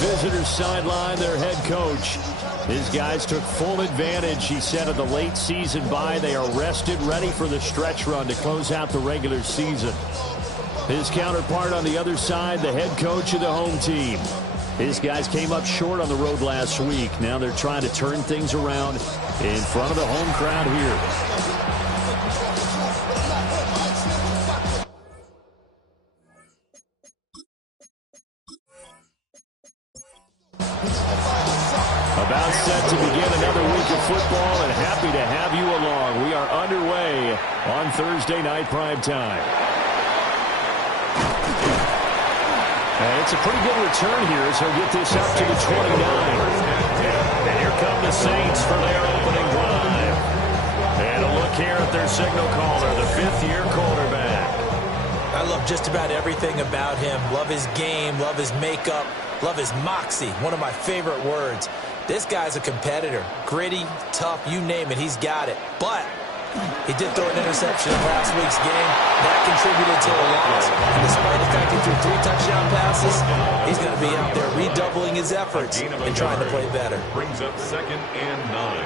visitor sideline, their head coach. His guys took full advantage, he said, of the late season bye. They are rested, ready for the stretch run to close out the regular season. His counterpart on the other side, the head coach of the home team. His guys came up short on the road last week. Now they're trying to turn things around in front of the home crowd here. About set to begin another week of football, and happy to have you along. We are underway on Thursday night prime time. And it's a pretty good return here as he'll get this up to the 29. And here come the Saints for their opening drive. And a look here at their signal caller, the fifth-year quarterback. I love just about everything about him. Love his game, love his makeup, love his moxie, one of my favorite words. This guy's a competitor. Gritty, tough, you name it, he's got it. But he did throw an interception in last week's game. That contributed to the loss. And despite the fact he threw 3 touchdown passes, he's going to be out there redoubling his efforts and trying to play better. Brings up 2nd and 9.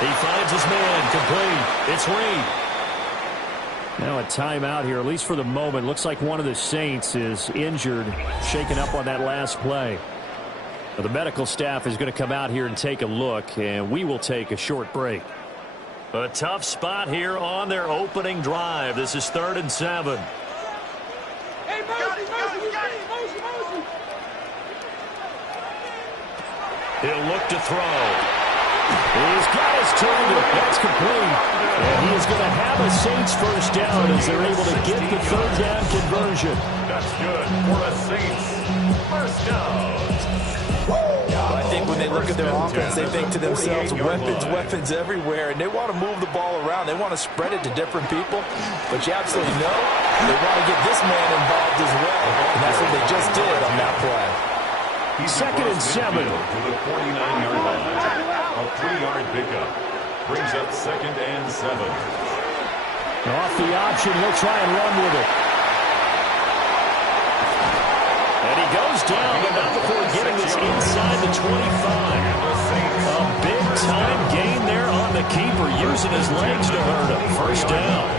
He finds his man, complete. It's Reed. Now a timeout here, at least for the moment. Looks like one of the Saints is injured, shaken up on that last play. Well, the medical staff is going to come out here and take a look, and we will take a short break. A tough spot here on their opening drive. This is 3rd and 7. He'll look to throw. He's got his target. That's complete. And he is going to have a Saints first down as they're able to get the 3rd down conversion. That's good for a Saints first down. I think when they look at their offense, they think to themselves, weapons everywhere, and they want to move the ball around. They want to spread it to different people, but you absolutely know they want to get this man involved as well, and that's what they just did on that play. 2nd and 7. To the 49-yard line. A 3-yard pickup. Brings up 2nd and 7. Off the option, he'll try and run with it. And he goes down, but not before getting this inside the 25. A big-time gain there on the keeper, using his legs to hurt him. First down.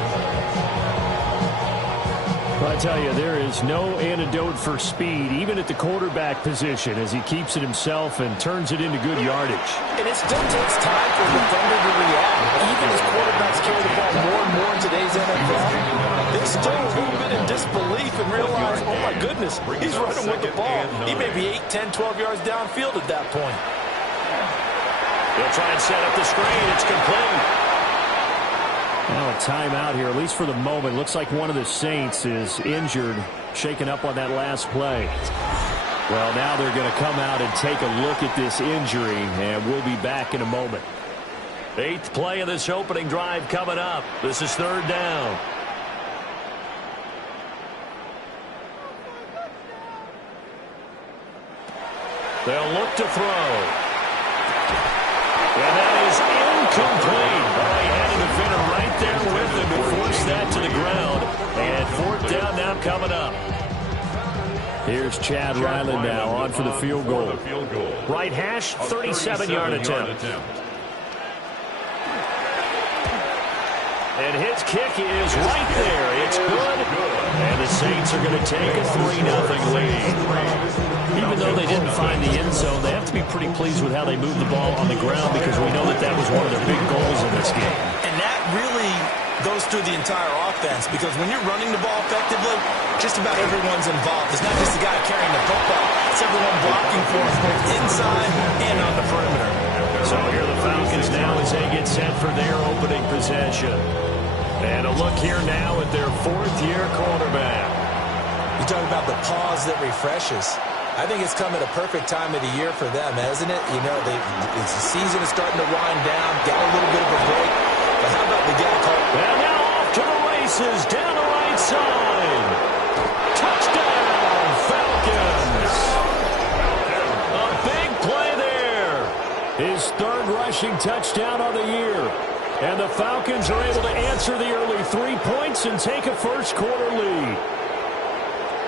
Well, I tell you, there is no antidote for speed, even at the quarterback position, as he keeps it himself and turns it into good yardage. And it still takes time for the defender to react. Even as quarterbacks carry the ball more and more in today's NFL, they're still a little bit in disbelief and realize, oh my goodness, he's running with the ball. He may be 8, 10, 12 yards downfield at that point. They'll try and set up the screen. It's complete. Now a timeout here, at least for the moment. Looks like one of the Saints is injured, shaken up on that last play. Well, now they're going to come out and take a look at this injury, and we'll be back in a moment. 8th play of this opening drive coming up. This is 3rd down. They'll look to throw. And that is incomplete. Oh, he had a defender right there with him to force that to the ground. And 4th down now coming up. Here's Chad Ryland now on for the field goal. Right hash, 37-yard attempt. And his kick is right there. It's good. And the Saints are going to take a 3-0 lead. Even though they didn't find the end zone, they have to be pretty pleased with how they moved the ball on the ground, because we know that that was one of their big goals in this game. And that really goes through the entire offense, because when you're running the ball effectively, just about everyone's involved. It's not just the guy carrying the football. It's everyone blocking for him, both inside and on the perimeter. So here are the Falcons now as they get set for their opening possession. And a look here now at their 4th-year quarterback. You talk about the pause that refreshes. I think it's come at a perfect time of the year for them, hasn't it? You know, the season is starting to wind down, got a little bit of a break. But how about the guy called? And now off to the races, down the right side. Touchdown, Falcons. A big play there. His 3rd rushing touchdown of the year. And the Falcons are able to answer the early 3 points and take a first-quarter lead.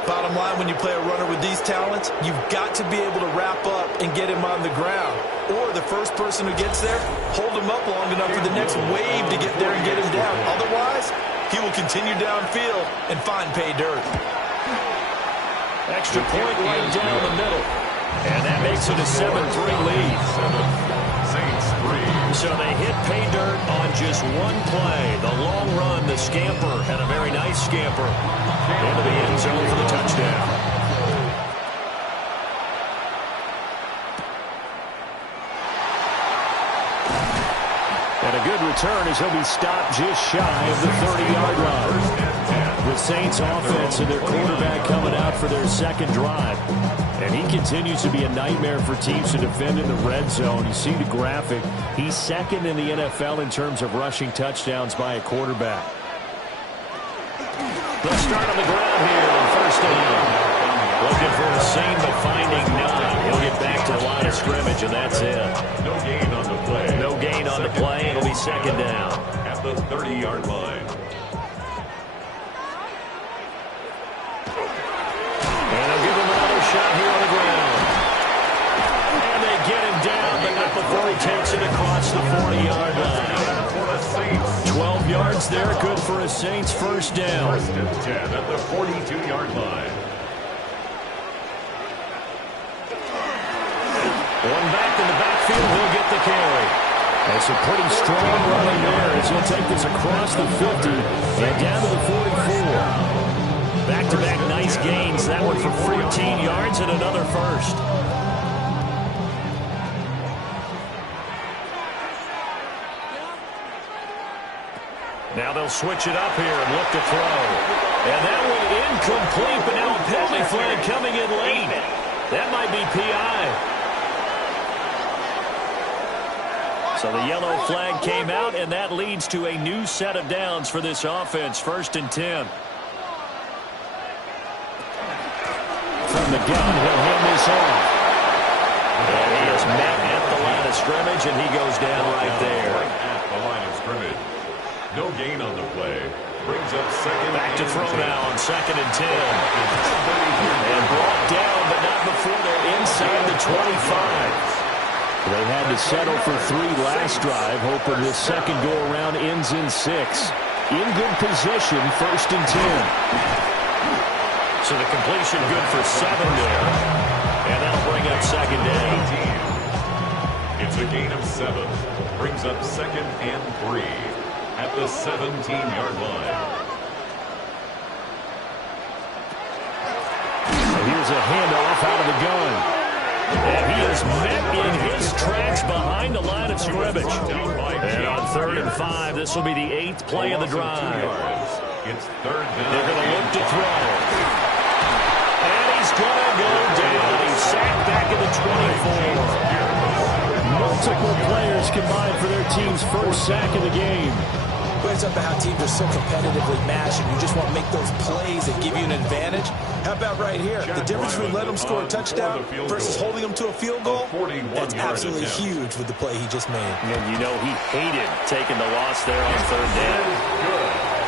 Bottom line, when you play a runner with these talents, you've got to be able to wrap up and get him on the ground. Or the first person who gets there, hold him up long enough for the next wave to get there and get him down. Otherwise, he will continue downfield and find pay dirt. Extra point right down the middle. And that makes it a 7-3 lead. Saints 3. So they hit pay dirt on just one play. The long run, the scamper, and a very nice scamper into the end zone for the touchdown. And a good return as he'll be stopped just shy of the 30-yard line. The Saints offense and their quarterback coming out for their second drive. And he continues to be a nightmare for teams to defend in the red zone. You see the graphic. He's second in the NFL in terms of rushing touchdowns by a quarterback. They'll start on the ground here on first down. Looking for a seam, but finding none. He'll get back to the line of scrimmage, and that's it. No gain on the play. No gain on the play. It'll be second down. At the 30-yard line. And they'll give him another shot here on the ground. And they get him down, but not before he takes it across the 40-yard line. 12 yards there, good for a Saints first down. First and 10 at the 42-yard line. One back in the backfield, he'll get the carry. That's a pretty strong running there as he'll take this across the 50 and down to the 44. Back-to-back nice gains. That one for 14 yards and another first. Now they'll switch it up here and look to throw. And that one incomplete, but now a penalty flag coming in late. That might be PI. So the yellow flag came out, and that leads to a new set of downs for this offense. First and 10. From the gun, he'll hand this off. And he is met at the line of scrimmage, and he goes down right there. At the line of scrimmage. No gain on the play. Brings up second. Back to throw now on second and 10. And brought down, but not before they're inside the 25. They had to settle for 3 last drive, hoping this second go-around ends in 6. In good position, first and 10. So the completion good for 7 there. And that'll bring up second down. It's a gain of 7. Brings up second and 3 at the 17-yard line. So here's a handoff out of the gun. And he is met in his tracks behind the line of scrimmage. And on 3rd and 5, this will be the 8th play of the drive. It's third down. They're going to look to throw. And he's going to go down. He's sacked back at the 24. Multiple players combined for their team's first sack of the game. Brings up how teams are so competitively matched, and you just want to make those plays that give you an advantage. How about right here? The difference between letting them score a touchdown versus holding them to a field goal, that's absolutely huge with the play he just made. And you know he hated taking the loss there on 3rd down.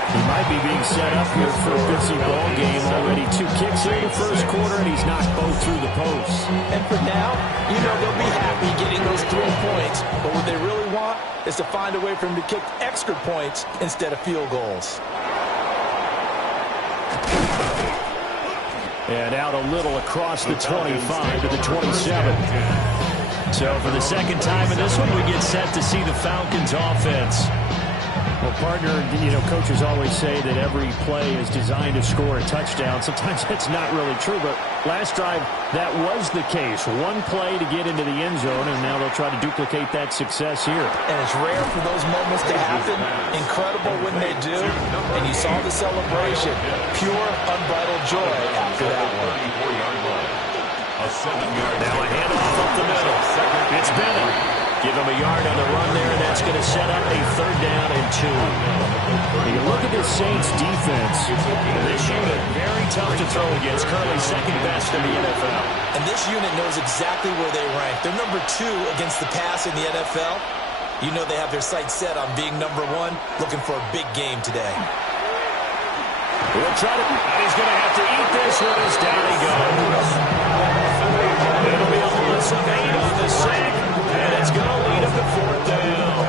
He might be being set up here for a busy ball game. Already 2 kicks in the first quarter, and he's knocked both through the posts. And for now, you know they'll be happy getting those 3 points. But what they really want is to find a way for him to kick extra points instead of field goals. And out a little across the 25 to the 27. So for the second time in this one, we get set to see the Falcons offense. Well, partner, you know, coaches always say that every play is designed to score a touchdown. Sometimes that's not really true, but last drive, that was the case. One play to get into the end zone, and now they'll try to duplicate that success here. And it's rare for those moments to happen. Incredible when they do. And you saw the celebration. Pure, unbridled joy after that one. Now a handoff up the middle. It's Bennett. Give him a yard on the run there, and that's going to set up a 3rd down and 2. And you look at this Saints defense. This unit, very tough to throw against. Currently second best in the NFL. And this unit knows exactly where they rank. They're number 2 against the pass in the NFL. You know they have their sights set on being number one, looking for a big game today. He'll try to, and he's going to have to eat this one as down he goes. It'll be a loss of 8 on the sack, and it's going to lead him to 4th down.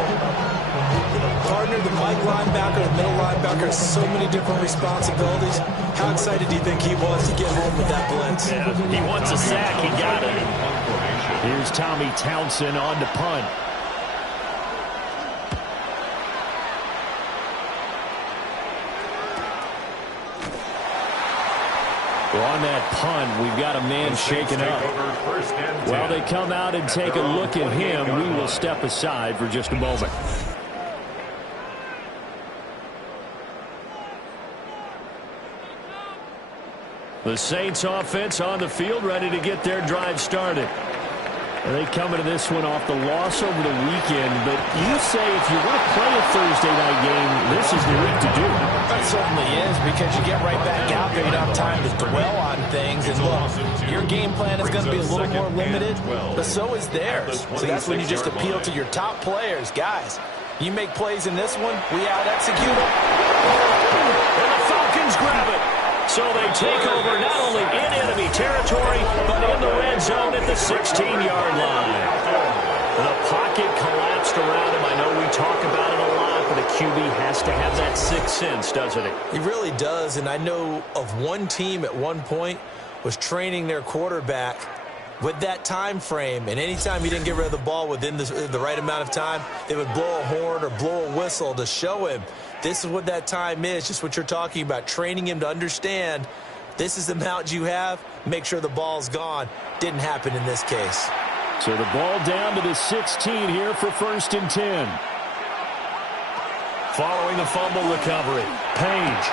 Partner, the Mike linebacker, the middle linebacker, has so many different responsibilities. How excited do you think he was to get home with that blitz? Yeah, he wants a sack. He got it. Here's Tommy Townsend on to punt. On that punt, we've got a man shaken up. While they come out and take a look at him, we will step aside for just a moment. The Saints offense on the field, ready to get their drive started. And they come into this one off the loss over the weekend, but you say if you want to play a Thursday night game, this is the week to do it. It certainly is, because you get right back out there. You don't have time to dwell on things. And look, your game plan is going to be a little more limited, but so is theirs. So that's when you just appeal to your top players. Guys, you make plays in this one, we out-execute them. And the Falcons grab it. So they take over not only in enemy territory, but in the red zone at the 16-yard line. The pocket collapsed around him. I know we talk about it a lot, but a QB has to have that sixth sense, doesn't he? He really does, and I know of one team at one point was training their quarterback with that time frame, and anytime he didn't get rid of the ball within the right amount of time, they would blow a horn or blow a whistle to show him this is what that time is, just what you're talking about, training him to understand this is the amount you have, make sure the ball's gone. Didn't happen in this case. So the ball down to the 16 here for 1st and 10. Following the fumble recovery, Page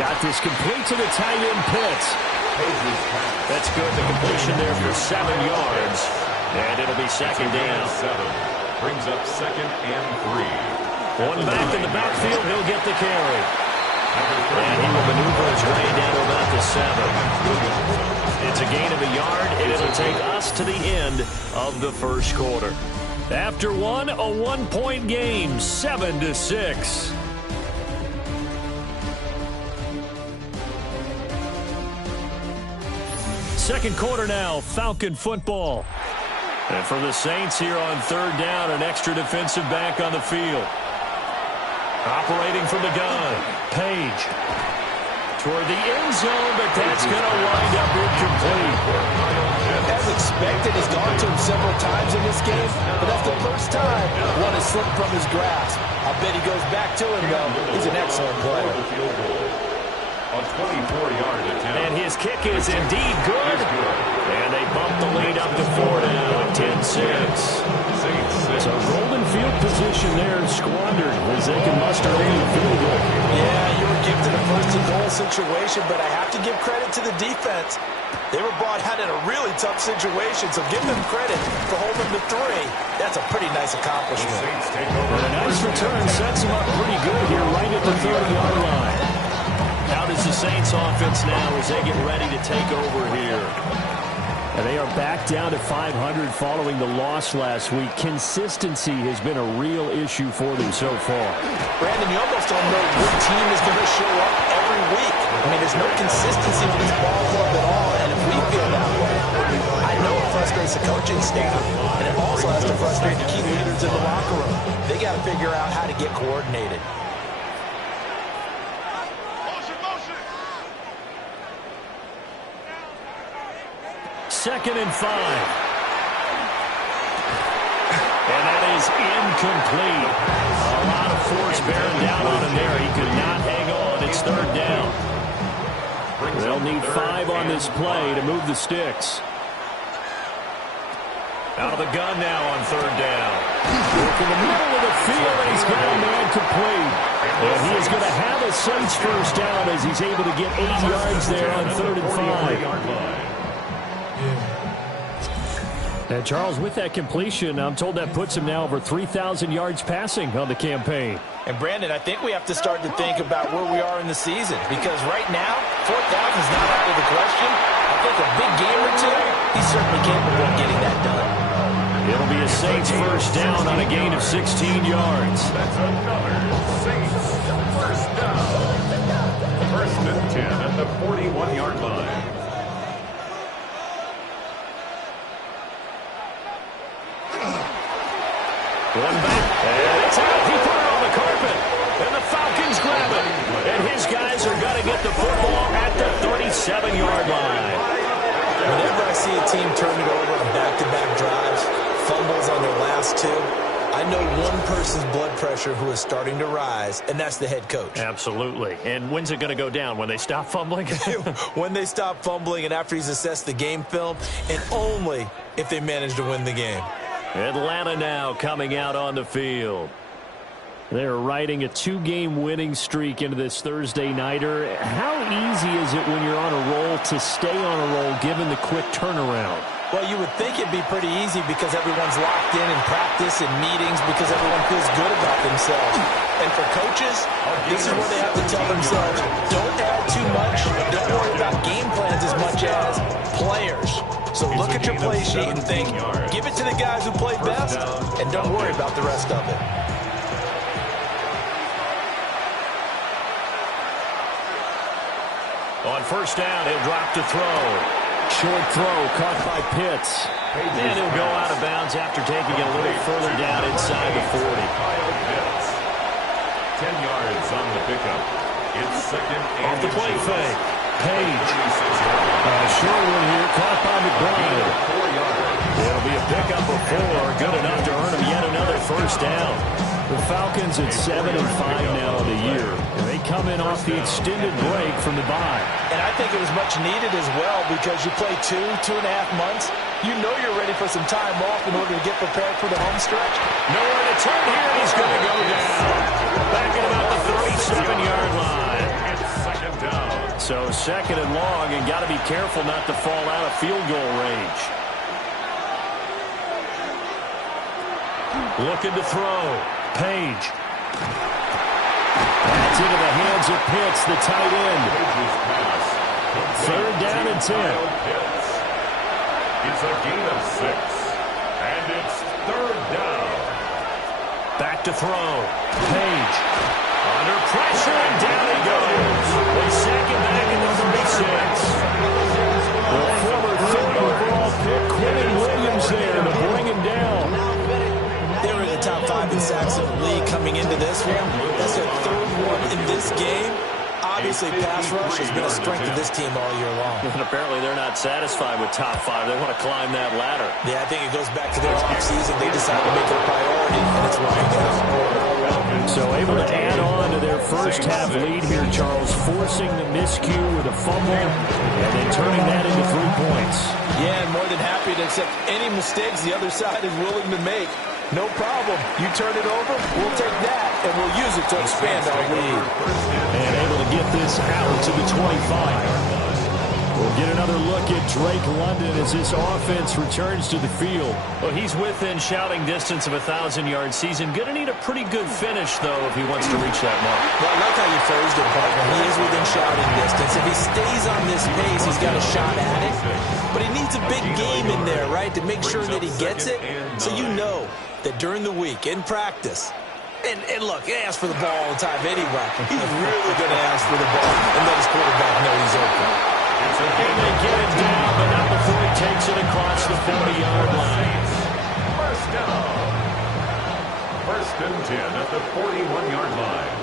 got this complete to the tight end Pitts. That's good. The completion there for 7 yards. And it'll be 2nd down. 7 brings up 2nd and 3. One back in the backfield, he'll get the carry. And he will maneuver his way down to about the 7. It's a gain of a yard, and it'll take us to the end of the first quarter. After one, a 1-point game, 7-6. Second quarter now, Falcon football. And for the Saints here on 3rd down, an extra defensive back on the field. Operating from the gun, Page. Toward the end zone, but that's going to wind up incomplete. As expected, he's gone to him several times in this game, but that's the first time one has slipped from his grasp. I bet he goes back to him, though. He's an excellent player. A 24-yard attempt. And his kick is indeed good. And they bump the lead up to 4 now, 10-6. So golden field position there squandered as they can muster a field goal. Yeah, you were gifted a 1st-and-goal situation, but I have to give credit to the defense. They were brought out in a really tough situation, so give them credit for holding them to 3. That's a pretty nice accomplishment. And a nice return sets them up pretty good here right at the 30-yard line. How does the Saints offense now as they get ready to take over here? And they are back down to 500 following the loss last week. Consistency has been a real issue for them so far. Brandon, you almost don't know what team is going to show up every week. I mean, there's no consistency with this ball club at all, and if we feel that way, I know it frustrates the coaching staff, and it also has to frustrate the key leaders in the locker room. They got to figure out how to get coordinated. Second and 5. And that is incomplete. A lot of force bearing down on him there. He could not hang on. It's 3rd down. They'll need 5 on this play to move the sticks. Out of the gun now on 3rd down. Look in the middle of the field, and he's got a man complete. And he is going to have a Saints first down as he's able to get 8 yards there on 3rd and 5. And Charles, with that completion, I'm told that puts him now over 3,000 yards passing on the campaign. And Brandon, I think we have to start to think about where we are in the season, because right now, 4,000 is not out of the question. I think a big game or two, he's certainly capable of getting that done. It'll be a Saints first down on a gain of 16 yards. That's another Saints first down. First and 10 at the 41-yard line. One back, and it's out. He put it on the carpet, and the Falcons grab it. And his guys are going to get the football at the 37-yard line. Whenever I see a team turn it over on back-to-back drives, fumbles on their last two, I know one person's blood pressure who is starting to rise, and that's the head coach. Absolutely. And when's it going to go down? When they stop fumbling? When they stop fumbling and after he's assessed the game film, and only if they manage to win the game. Atlanta now coming out on the field. They're riding a two-game winning streak into this Thursday nighter. How easy is it when you're on a roll to stay on a roll given the quick turnaround? Well, you would think it'd be pretty easy because everyone's locked in practice and meetings because everyone feels good about themselves. And for coaches, this is what they have to tell themselves. Don't add too much. Don't worry about game plans as much as players. So look at your play sheet and think, give it to the guys who play best, and don't worry about the rest of it. On first down, he'll drop to throw. Short throw caught by Pitts. And he'll go out of bounds after taking it a little further down inside the 40. 10 yards on the pickup. It's second and Off the play fake. Page. Short one here, caught by McBride. 4 yards. It'll be a pickup of 4, good enough to earn him yet another first down. The Falcons at 7-5 now in the year. And they come in off the extended break from the bye. And I think it was much needed as well because you play 2.5 months. You know you're ready for some time off in order to get prepared for the home stretch. Nowhere to turn here, and he's going to go down. Back at about the 37-yard line. It's second down. So second and long, and got to be careful not to fall out of field goal range. Looking to throw. Page. That's into the hands of Pitts, the tight end. Third down and 10. It's a gain of 6. And it's third down. Back to throw. Page. Under pressure, and down he goes. They sack him back in the 36. The former third overall pick, Quentin Williams there to bring him down. They were in the top 5 in sacks in the league coming into this one. That's their third one in this game. Obviously, pass rush has been a strength of this team all year long. And apparently they're not satisfied with top 5. They want to climb that ladder. Yeah, I think it goes back to their offseason. They decided to make it a priority, and it's right now. So able to add on to their first half lead here, Charles, forcing the miscue with a fumble and then turning that into 3 points. Yeah, and more than happy to accept any mistakes the other side is willing to make. No problem. You turn it over, we'll take that, and we'll use it to expand our lead. And able to get this out to the 25. We'll get another look at Drake London as this offense returns to the field. Well, he's within shouting distance of a 1,000-yard season. Going to need a pretty good finish, though, if he wants to reach that mark. Well, I like how you phrased it, partner. He is within shouting distance. If he stays on this pace, he's got a shot at it. But he needs a big game in there, right, to make sure that he gets it. So you know that during the week, in practice, and look, he asks for the ball all the time anyway. He's really going to ask for the ball and let his quarterback know he's open. And they get it down, but not before he takes it across the 40-yard line. First down. First and 10 at the 41-yard line.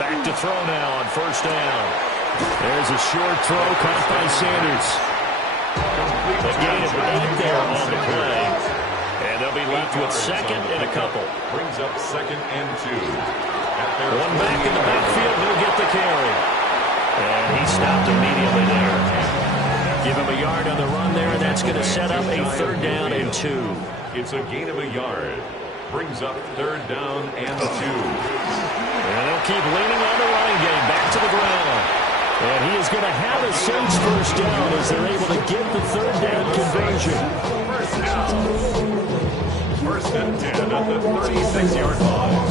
Back to throw now on first down. There's a short throw caught by Sanders. The gain of 8 there on the play. And they'll be left with second and a couple. Brings up second and 2. One back in the backfield, he'll get the carry. And he stopped immediately there. Give him a yard on the run there, and that's going to set up a third down and 2. It's a gain of a yard. Brings up third down and 2. And they'll keep leaning on the running game. Back to the ground. And he is going to have a Saints first down as they're able to get the third down conversion. First down. First and 10 at the 36-yard line.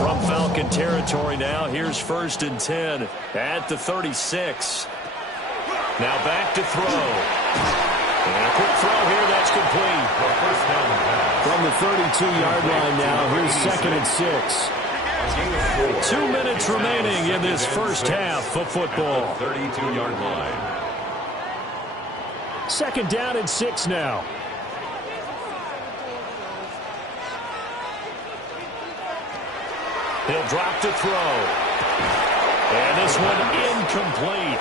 From Falcon territory now, here's first and 10 at the 36. Now back to throw. And a quick throw here, that's complete. First down pass. From the 32-yard line now, here's 2nd and 6. 2 minutes remaining in this first half of football. 32-yard line. 2nd down and 6 now. He'll drop to throw. And this one incomplete.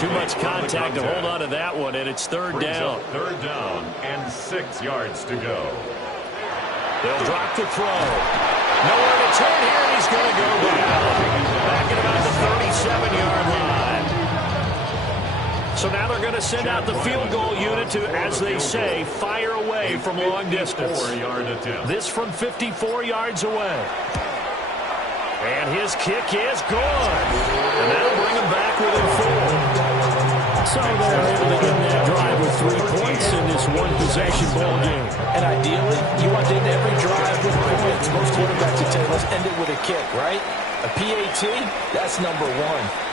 Too much contact to hold on to that one, and it's 3rd down. 3rd down and 6 yards to go. They'll drop to throw. Nowhere to turn here, and he's going to go down. Back at about the 37-yard line. So now they're going to send out the field goal unit to, as they say, fire away from long distance. 54-yard attempt. This from 54 yards away. And his kick is good. And that'll bring him back within 4. So they're able to end that drive with 3 points in this one-possession ball game. And ideally, you want to end every drive with points. Most quarterbacks would say, let's end it with a kick, right? A PAT, that's number 1.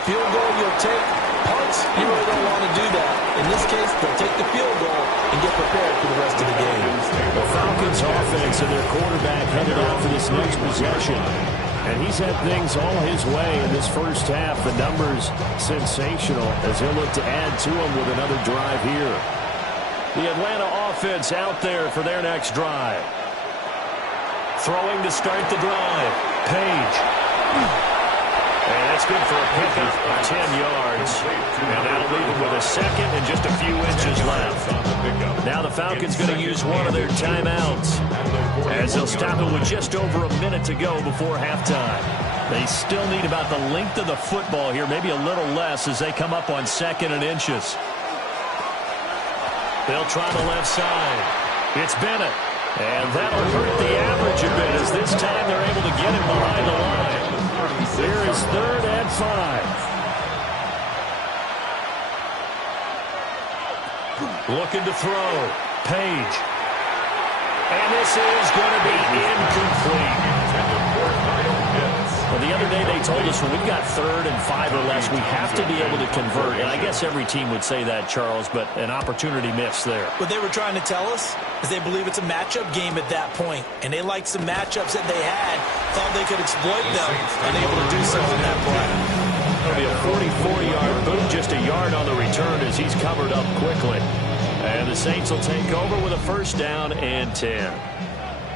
Field goal, you'll take. Punts, you really don't want to do that. In this case, they'll take the field goal and get prepared for the rest of the game. The Falcons offense and their quarterback headed out for this next possession. And he's had things all his way in this first half. The numbers sensational as he'll look to add to them with another drive here. The Atlanta offense out there for their next drive. Throwing to start the drive. Page. And that's good for a pickup of 10 yards. And that'll leave him with a second and just a few inches left. Now the Falcons going to use one of their timeouts, as they'll stop it with just over a minute to go before halftime. They still need about the length of the football here, maybe a little less, as they come up on 2nd and inches. They'll try the left side. It's Bennett. And that'll hurt the average a bit, as this time they're able to get him behind the line. Here is 3rd and 5. Looking to throw. Page. And this is going to be incomplete. Well, the other day they told us when we've got 3rd and 5 or less, we have to be able to convert. And I guess every team would say that, Charles, but an opportunity missed there. What they were trying to tell us is they believe it's a matchup game at that point, and they liked some matchups that they had, thought they could exploit them, and able to do so on that play. It'll be a 44-yard boot, just a yard on the return as he's covered up quickly. And the Saints will take over with a 1st down and 10.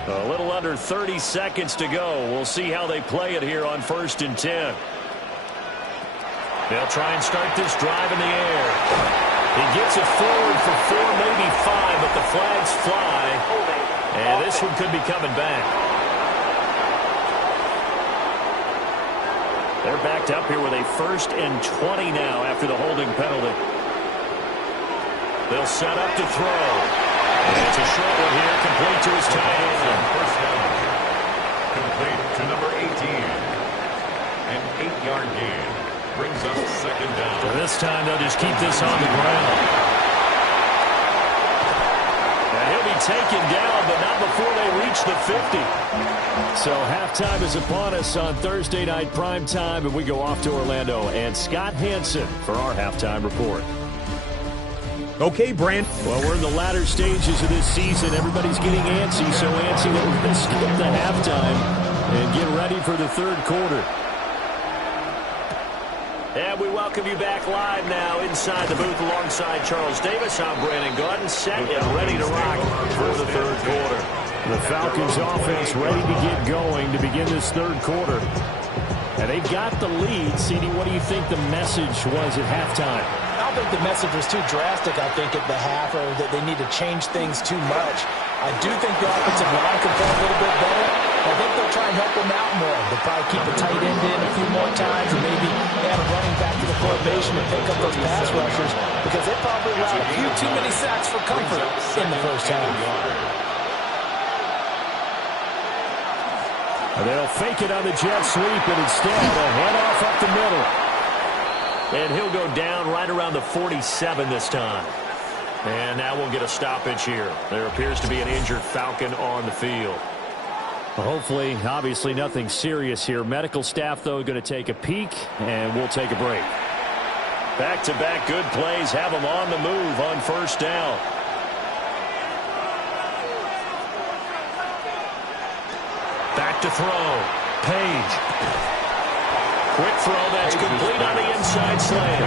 A little under 30 seconds to go. We'll see how they play it here on 1st and 10. They'll try and start this drive in the air. He gets it forward for 4, maybe 5, but the flags fly. And this one could be coming back. They're backed up here with a 1st and 20 now after the holding penalty. They'll set up to throw. And it's a short one here, complete to his tight end. First down. Complete to number 18. An 8-yard gain brings up 2nd down. So this time they'll just keep this on the ground. And he'll be taken down, but not before they reach the 50. So halftime is upon us on Thursday night primetime, and we go off to Orlando. And Scott Hansen for our halftime report. Okay, Brand. Well, we're in the latter stages of this season. Everybody's getting antsy, so antsy that we're going to skip the halftime and get ready for the 3rd quarter. And we welcome you back live now inside the booth alongside Charles Davis. I'm Brandon Gordon, set and ready to rock for the 3rd quarter. The Falcons offense ready to get going to begin this 3rd quarter. And they've got the lead. CD, what do you think the message was at halftime? I don't think the message was too drastic, I think, at the half, or that they need to change things too much. I do think the offensive line could play a little bit better. I think they'll try and help them out more. They'll probably keep a tight end in a few more times and maybe add a running back to the formation and pick up those pass rushers, because they probably allowed a few too many sacks for comfort in the first half. They'll fake it on the jet sweep, and instead a handoff up the middle. And he'll go down right around the 47 this time. And now we'll get a stoppage here. There appears to be an injured Falcon on the field. Well, hopefully, obviously nothing serious here. Medical staff, though, going to take a peek, and we'll take a break. Back-to-back good plays have them on the move on 1st down. Back to throw. Page. Quick throw that's complete on the inside slant.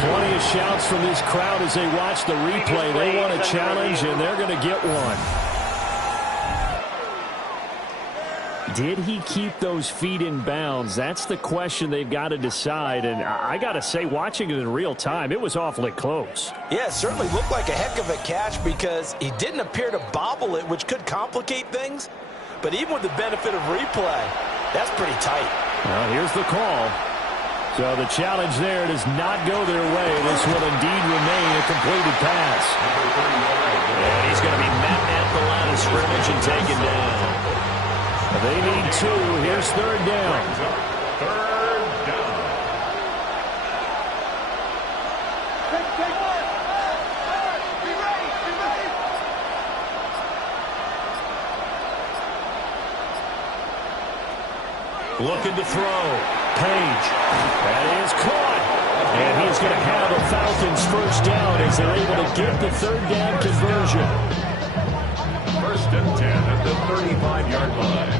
Plenty of shouts from this crowd as they watch the replay. They want a challenge, and they're going to get one. Did he keep those feet in bounds? That's the question they've got to decide. And I got to say, watching it in real time, it was awfully close. Yeah, it certainly looked like a heck of a catch because he didn't appear to bobble it, which could complicate things. But even with the benefit of replay, that's pretty tight. Well, here's the call. So the challenge there does not go their way. This will indeed remain a completed pass. And he's going to be met at the line of scrimmage and taken down. They need 2. Here's third down. Third down. Looking to throw. Page. That is caught. And he's going to have a Falcons first down as they're able to get the third down conversion. First and 10 at the 35-yard line.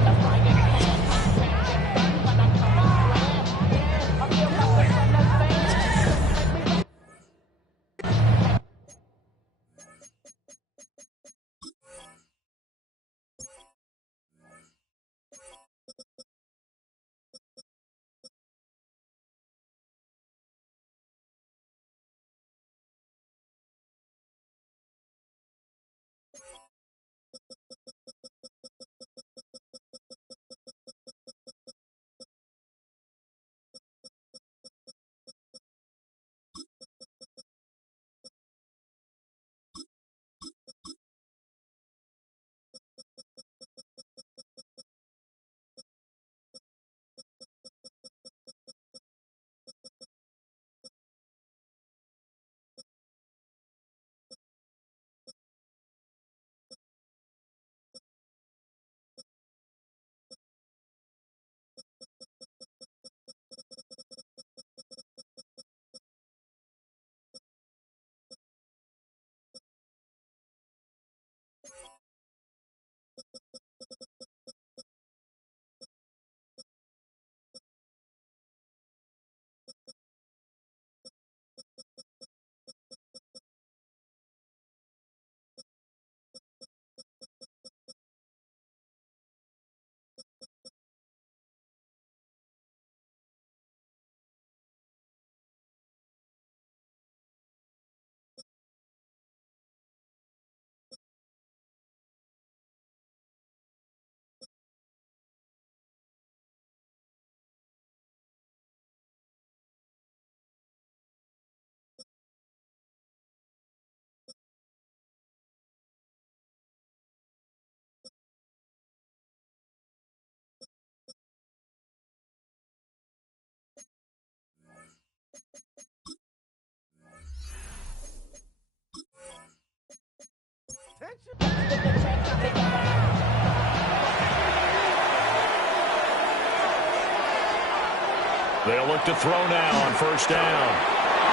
They'll look to throw now on first down.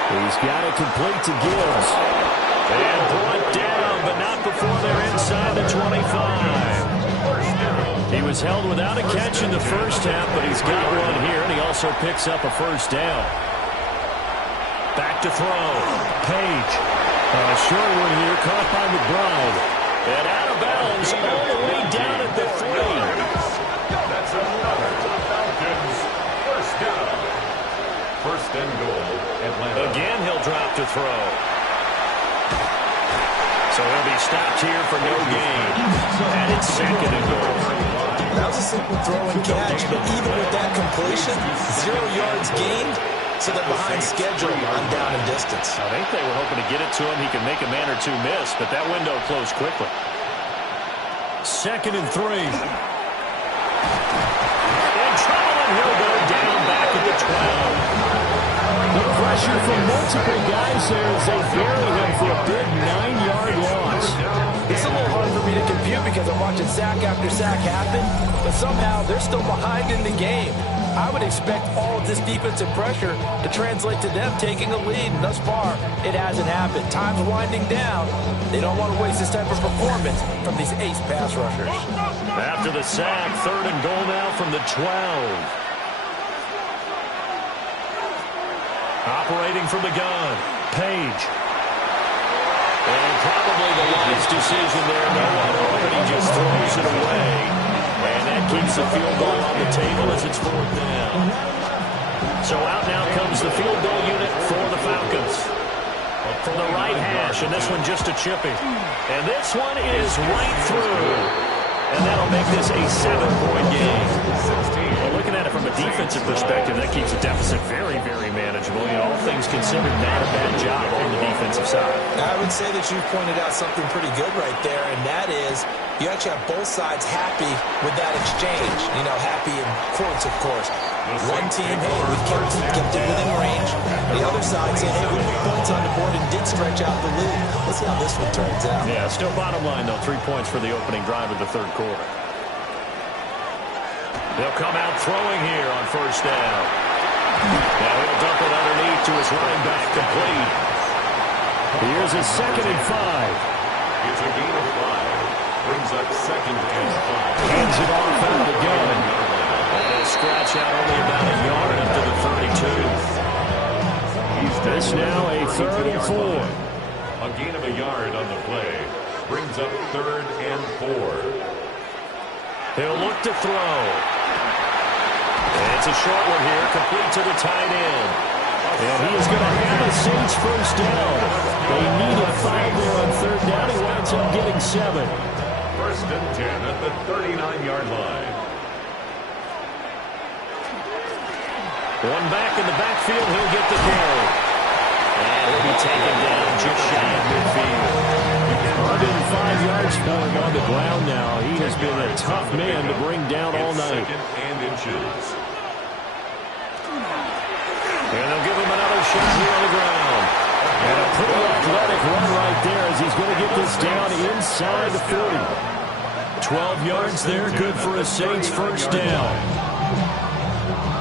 He's got it complete to Gibbs. And brought down, but not before they're inside the 25. He was held without a catch in the first half, but he's got one here, and he also picks up a first down. Back to throw. Page. And a short one here, caught by McBride. And out of bounds all the way down at the 3. That's another Falcons first down. First and goal, Atlanta. Again, he'll drop to throw. So he'll be stopped here for no gain. And it's second and goal. That was a simple throw and catch, but even with that completion, 0 yards gained, so they're behind schedule on down and distance. I think they were hoping to get it to him. He could make a man or two miss, but that window closed quickly. Second and 3. In trouble, and he'll go down back at the 12. The pressure from multiple guys there as they bury him for a big 9-yard loss. It's a little hard for me to compute because I'm watching sack after sack happen, but somehow they're still behind in the game. I would expect all of this defensive pressure to translate to them taking a lead. And thus far, it hasn't happened. Time's winding down. They don't want to waste this type of performance from these ace pass rushers. After the sack, 3rd and goal now from the 12. Operating from the gun, Page. And probably the wise decision there. No one open, he just throws it away. And that keeps the field goal on the table as it's 4th down. So out now comes the field goal unit for the Falcons. From the right hash, and this one just a chipping. And this one is right through. And that'll make this a 7-point game. Well, looking at it from a defensive perspective, that keeps the deficit very, very manageable. You know, all things considered, not a bad job on the defensive side. I would say that you've pointed out something pretty good right there, and that is you actually have both sides happy with that exchange. You know, happy in quotes, of course. One team, hey, we kept it within range. The other side saying, hey, we put points on the board and did stretch out the lead. Let's see how this one turns out. Yeah, still bottom line, though, 3 points for the opening drive of the 3rd quarter. They'll come out throwing here on 1st down. Now he'll dump it underneath to his running back, complete. Here's a 2nd and 5. It's a gain of 5. Brings up 2nd and 5. Hands it off out of the gun. And a scratch out only about a yard up to the 32. This now a 3rd and 4. A gain of a yard on the play. Brings up 3rd and 4. He'll look to throw. It's a short one here, complete to the tight end. And he is going to have a Saints 1st down. They needed 5 there on 3rd down. He winds up getting 7. 1st and 10 at the 39-yard line. One back in the backfield, he'll get the carry. And he'll be taken down just shy of midfield. 105 yards for him on the ground now. He has been a tough man to bring down all night. 2nd and inches. And they'll give him another shot here on the ground. And a pretty athletic run right there as he's going to get this down inside the 40. 12 yards there, good for a Saints 1st down.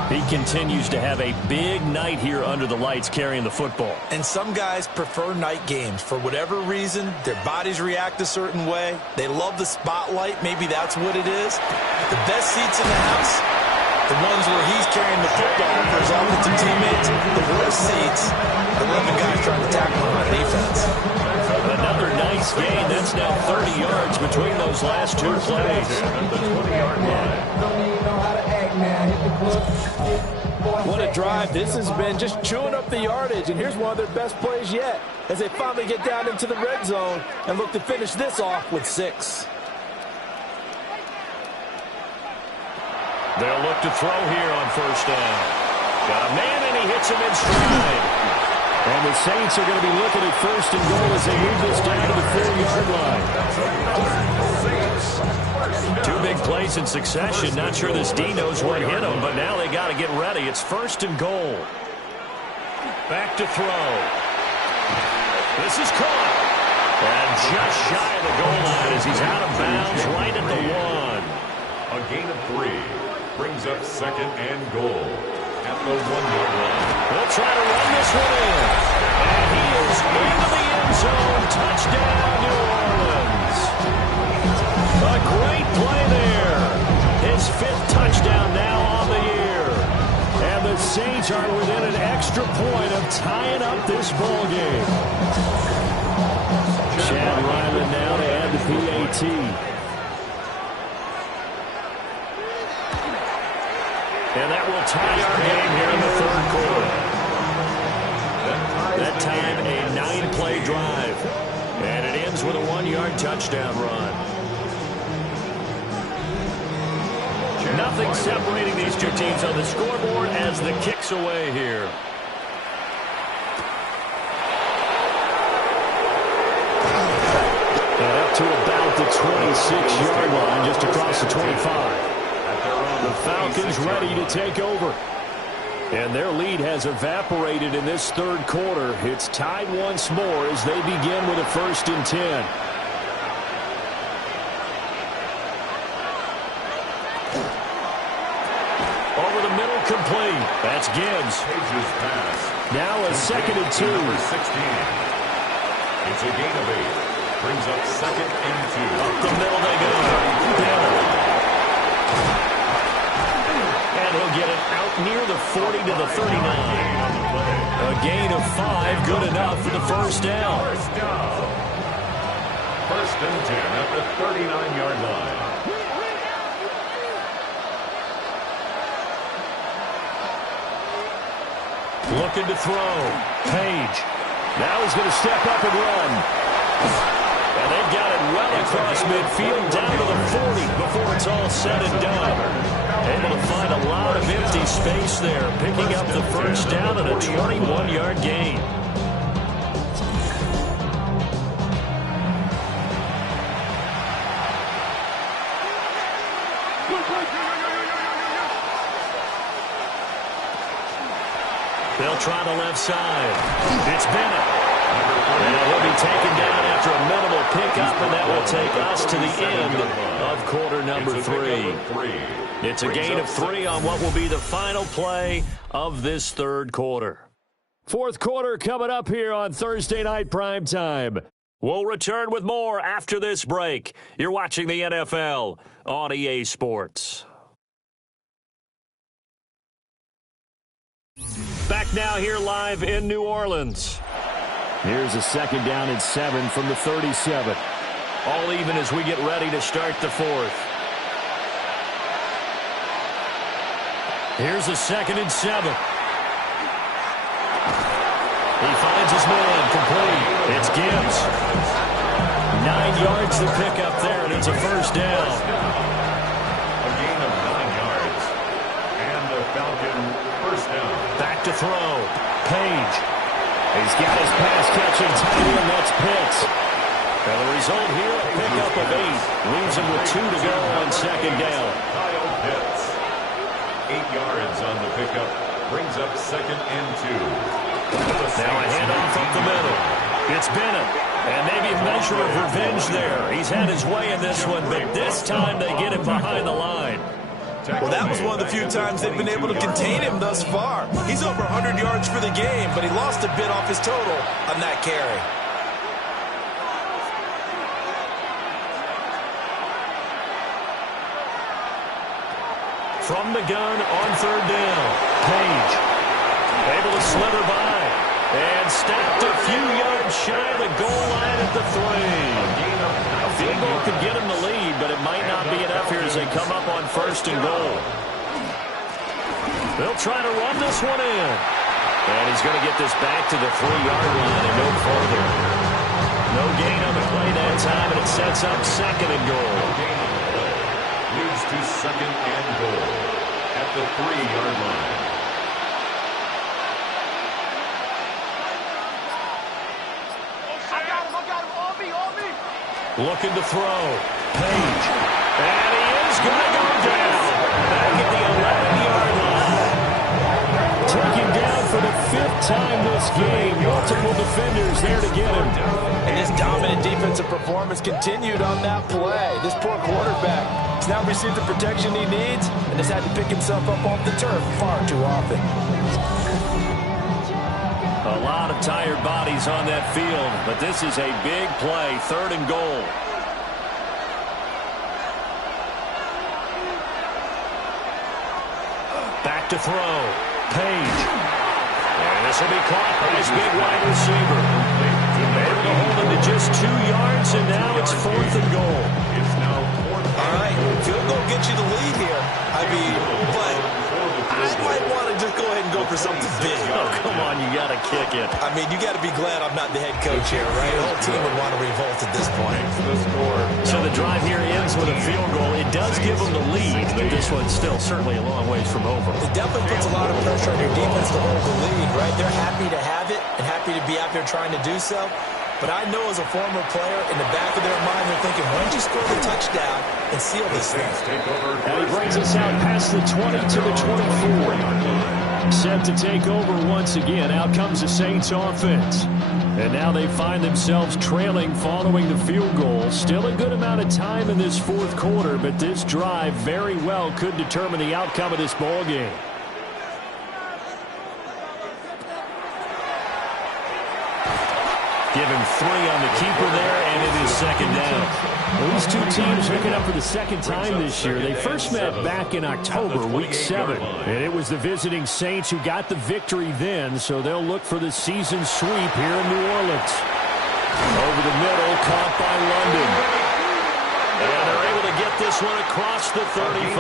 He continues to have a big night here under the lights carrying the football. And some guys prefer night games. For whatever reason, their bodies react a certain way. They love the spotlight. Maybe that's what it is. The best seats in the house, the ones where he's carrying the football for his offensive teammates. The worst seats, the 11 guys trying to tackle him on defense. Another nice gain. That's now 30 yards between those last 2 plays. The 20-yard line. What a drive. This has been just chewing up the yardage, and here's one of their best plays yet as they finally get down into the red zone and look to finish this off with 6. They'll look to throw here on 1st down. Got a man, and he hits him in stride. And the Saints are going to be looking at 1st and goal as they move this down to the 4-yard line. 2 big plays in succession. Not sure this D knows where to hit them, but now they got to get ready. It's 1st and goal. Back to throw. This is caught. And just shy of the goal line as he's out of bounds right at the 1. A gain of 3. Brings up 2nd and goal at the 1-yard line. They'll try to run this one in. And he is into the end zone. Touchdown, New Orleans. A great play there. His 5th touchdown now on the year. And the Saints are within an extra point of tying up this ball game. Chad Ryland now to add the PAT. And that will tie our game here in the 3rd quarter. That time, a 9-play drive. And it ends with a 1-yard touchdown run. Nothing separating these 2 teams on the scoreboard as the kick's away here. And up to about the 26-yard line, just across the 25. The Falcons ready to take over. And their lead has evaporated in this 3rd quarter. It's tied once more as they begin with a 1st and 10. Over the middle complete. That's Gibbs. Page's pass. Now a 2nd and 2. Number 16. It's a gain of 8. Brings up 2nd and 2. Up the middle they go. Bell. And he'll get it out near the 40 to the 39. A gain of 5, good enough for the first down. First down. 1st and 10 at the 39-yard line. Looking to throw. Page. Now he's going to step up and run. And they've got it well across midfield down to the 40 before it's all said and done. Able to find a lot of empty space there, picking up the first down and a 21-yard gain. They'll try the left side. It's Bennett. And he'll be taken down after a minimal pickup, and that will take us to the end of quarter number 3. It's a gain of 3 on what will be the final play of this third quarter. Fourth quarter coming up here on Thursday Night Primetime. We'll return with more after this break. You're watching the NFL on EA Sports. Back now here live in New Orleans. Here's a 2nd down and 7 from the 37. All even as we get ready to start the 4th. Here's a 2nd and 7. He finds his man complete. It's Gibbs. 9 yards to pick up there, and it's a first down. A gain of 9 yards. And the Falcon first down. Back to throw. Page. He's got his pass-catching tight end. That's Pitts. And the result here, a pickup of 8. Leaves him with 2 to go on 2nd down. Kyle Pitts. 8 yards on the pickup. Brings up 2nd and 2. Now a handoff up the middle. It's Bennett. And maybe a measure of revenge there. He's had his way in this one, but this time they get him behind the line. Well, that was one of the few times they've been able to contain him thus far. He's over 100 yards for the game, but he lost a bit off his total on that carry. From the gun on 3rd down. Page. Able to slither by. And stacked a few yards shy of the goal line at the 3. A field goal could get him the lead, but it might not be enough here as they come up on 1st and goal. They'll try to run this one in. And he's going to get this back to the 3-yard line and no further. No gain on the play that time, and it sets up 2nd and goal. Leads to 2nd and goal at the 3-yard line. Looking to throw. Page. And he is going to go down. Back at the 11-yard line. Taken down for the 5th time this game. Multiple defenders there to get him. And his dominant defensive performance continued on that play. This poor quarterback has now received the protection he needs and has had to pick himself up off the turf far too often. A lot of tired bodies on that field, but this is a big play, 3rd and goal. Back to throw. Page. And this will be caught by his big wide receiver. Able to hold him to just 2 yards, and now it's 4th and goal. It's now 4th. All right, field goal gets you the lead here. I mean, but I might want to just go ahead and go for something big. Oh, come on, you got to kick it. I mean, you got to be glad I'm not the head coach here, right? The whole team would want to revolt at this point. So the drive here ends with a field goal. It does give them the lead, but this one's still certainly a long ways from over. It definitely puts a lot of pressure on your defense to hold the lead, right? They're happy to have it and happy to be out there trying to do so. But I know as a former player, in the back of their mind, they're thinking, why don't you score the touchdown and seal this thing? And he brings us out past the 20 to the 24. Set to take over once again. Out comes the Saints offense. And now they find themselves trailing following the field goal. Still a good amount of time in this 4th quarter, but this drive very well could determine the outcome of this ball game. Give him 3 on the keeper there, and it is second down. Well, these two teams hooking up for the second time this year. They first met back in October, Week 7. And it was the visiting Saints who got the victory then, so they'll look for the season sweep here in New Orleans. Over the middle, caught by London. And they're able to get this one across the 35.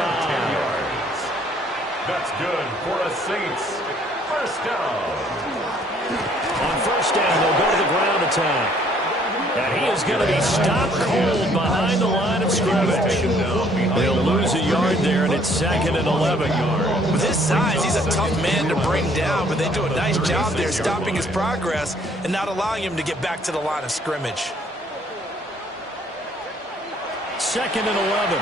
That's good for a Saints first down. On first down, they'll go to the ground attack. And he is going to be stopped cold behind the line of scrimmage. They'll lose a yard there, and it's 2nd and 11. With his size, he's a tough man to bring down, but they do a nice job there stopping his progress and not allowing him to get back to the line of scrimmage. 2nd and 11.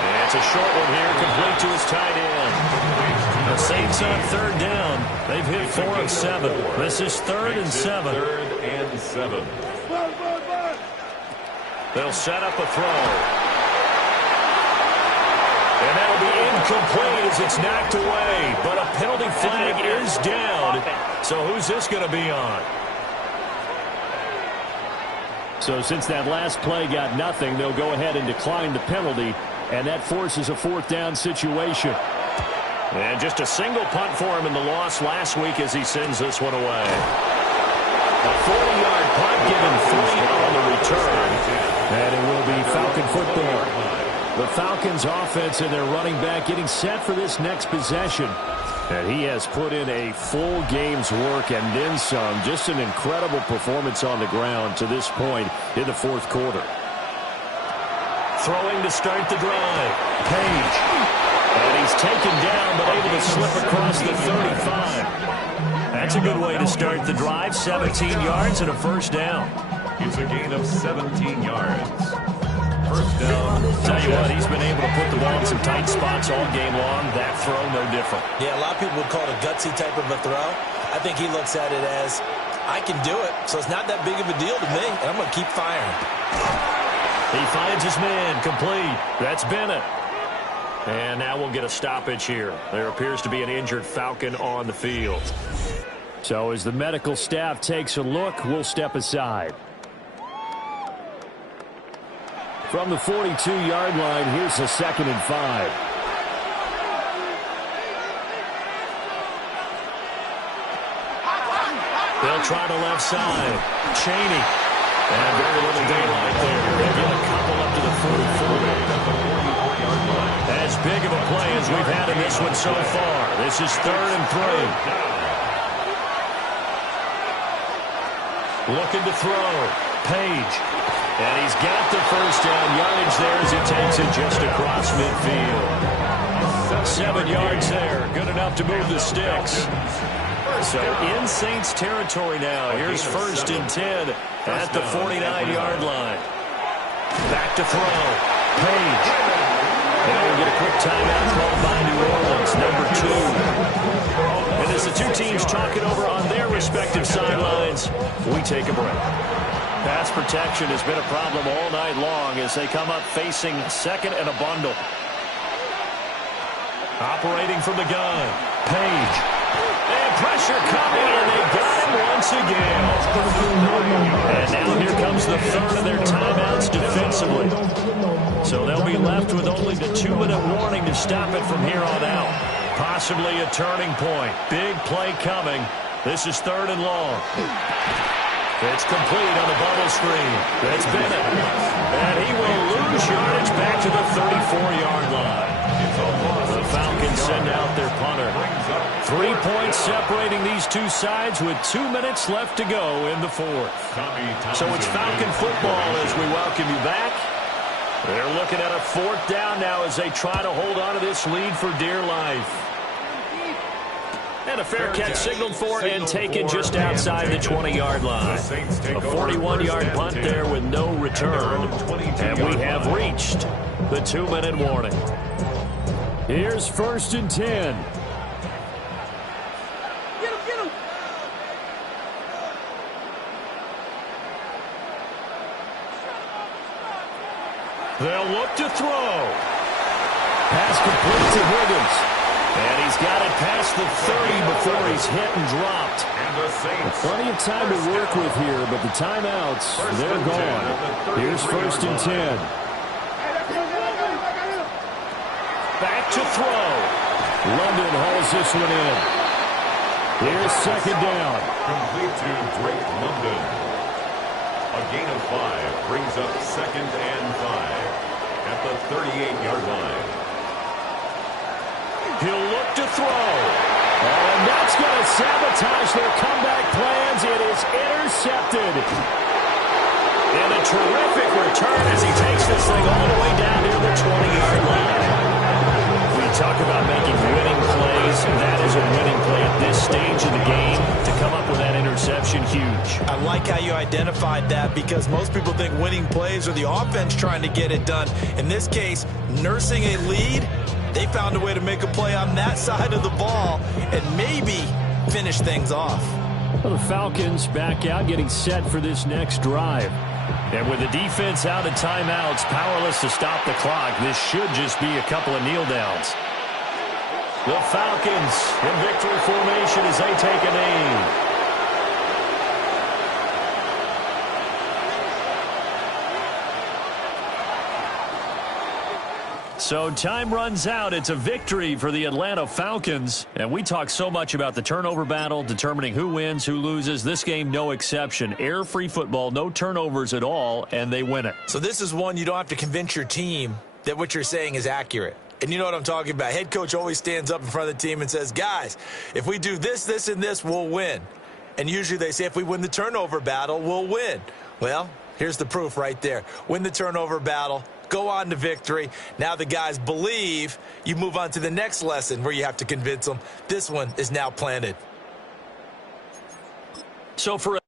And it's a short one here, complete to his tight end. The Saints on 3rd down. They've hit 4 of 7. This is 3rd and 7. 3rd and 7. They'll set up a throw. And that'll be incomplete as it's knocked away. But a penalty flag is down. So who's this going to be on? So since that last play got nothing, they'll go ahead and decline the penalty. And that forces a 4th down situation. And just a single punt for him in the loss last week as he sends this one away. A 40-yard punt given 3 on the return. And it will be Falcon football. The Falcons offense and their running back getting set for this next possession. And he has put in a full game's work and then some. Just an incredible performance on the ground to this point in the 4th quarter. Throwing to start the drive. Page. And he's taken down, but able to slip across the 35. That's a good way to start the drive. 17 yards and a first down. It's a gain of 17 yards. First down. Tell you what, he's been able to put the ball in some tight spots all game long. That throw, no different. Yeah, a lot of people would call it a gutsy type of a throw. I think he looks at it as, I can do it, so it's not that big of a deal to me, and I'm going to keep firing. He finds his man, complete. That's Bennett. And now we'll get a stoppage here. There appears to be an injured Falcon on the field. So as the medical staff takes a look, we'll step aside. From the 42-yard line, here's a 2nd and 5. They'll try the left side. Cheney. And very little daylight there. They get a couple up to the 44-yard line. As big of a play as we've had in this one so far. This is 3rd and 3. Looking to throw. Page. And he's got the first down yardage there as he takes it just across midfield. 7 yards there. Good enough to move the sticks. So in Saints territory now. Here's 1st and 10 at the 49-yard line. Back to throw. Page. And we'll get a quick timeout called by New Orleans, number 2. And as the two teams talk it over on their respective sidelines, we take a break. Pass protection has been a problem all night long as they come up facing 2nd and a bundle. Operating from the gun. Page. And pressure coming, and they got him once again. And now here comes the 3rd of their timeouts defensively. So they'll be left with only the 2-minute warning to stop it from here on out. Possibly a turning point. Big play coming. This is 3rd and long. It's complete on the bubble screen. That's Bennett. And he will lose yardage back to the 34-yard line. The Falcons send out their punter. 3 points separating these two sides with 2 minutes left to go in the 4th. So it's Falcon football as we welcome you back. They're looking at a 4th down now as they try to hold on to this lead for dear life. And a fair catch signaled for and taken just outside the 20-yard line. A 41-yard punt there with no return. And we have reached the 2-minute warning. Here's 1st and 10. Get him. They'll look to throw. Pass complete to Higgins. And He's got it past the 30 before he's hit and dropped. And the Saints. Plenty of time to work with here, but the timeouts, they're gone. Here's 1st and 10. Back to throw. London hauls this one in. Here's 2nd down. Complete to Drake London. A gain of 5 brings up 2nd and 5 at the 38-yard line. He'll look to throw. And that's going to sabotage their comeback plans. It is intercepted. And a terrific return as he takes this thing all the way down near the 20-yard line. We talk about making winning plays. That is a winning play at this stage of the game. To come up with that interception, huge. I like how you identified that because most people think winning plays are the offense trying to get it done. In this case, nursing a lead, they found a way to make a play on that side of the ball and maybe finish things off. Well, the Falcons back out, getting set for this next drive. And with the defense out of timeouts, powerless to stop the clock, this should just be a couple of kneel downs. The Falcons in victory formation as they take a knee. So time runs out. It's a victory for the Atlanta Falcons. And we talk so much about the turnover battle, determining who wins, who loses. This game, no exception. Air-free football, no turnovers at all, and they win it. So this is one you don't have to convince your team that what you're saying is accurate. And you know what I'm talking about. Head coach always stands up in front of the team and says, guys, if we do this, this, and this, we'll win. And usually they say if we win the turnover battle, we'll win. Well, here's the proof right there. Win the turnover battle. Go on to victory. Now the guys believe. You move on to the next lesson where you have to convince them. This one is now planted. So for